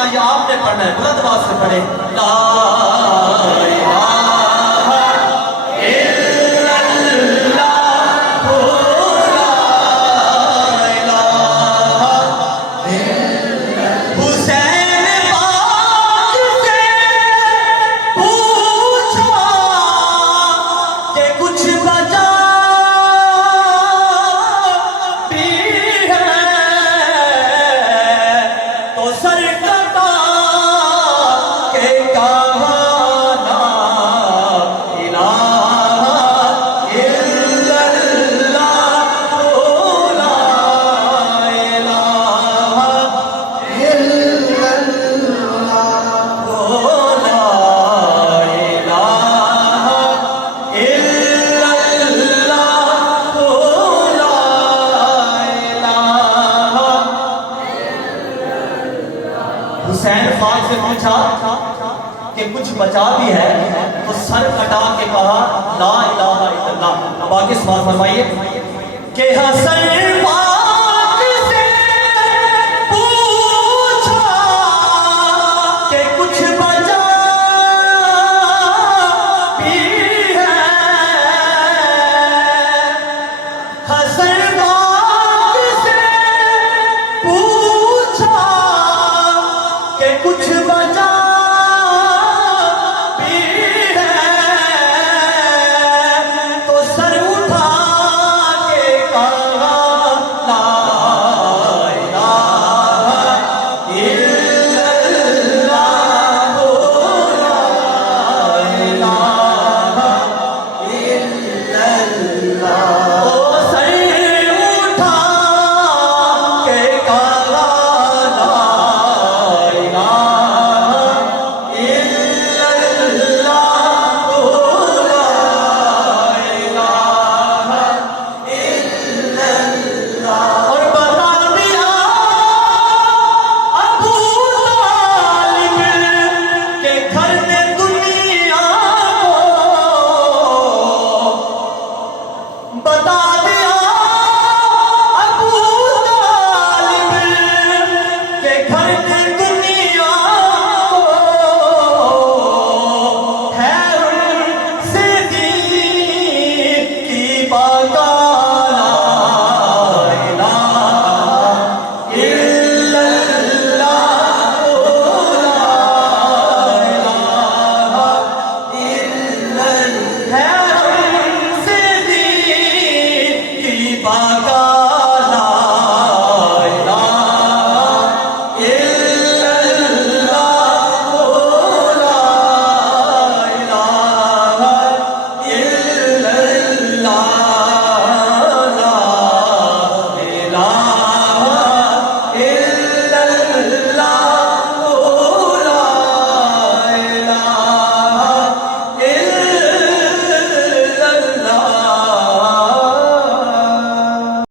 پڑھنا یا آپ نے پڑھنا ہے؟ بلند آواز سے پڑھیں لا الہ الا اللہ لا الہ حسین پاک سے پوچھا کہ کچھ بچا بھی ہے تو سر کٹا کہ کہا لا الہ الا اللہ لا الہ حسین پاک سے پوچھا کہ کچھ بچا بھی ہے تو سر کٹا کے کہا لا الہ الا اللہ۔ اب آگے سوال فرمائیے کہ حسین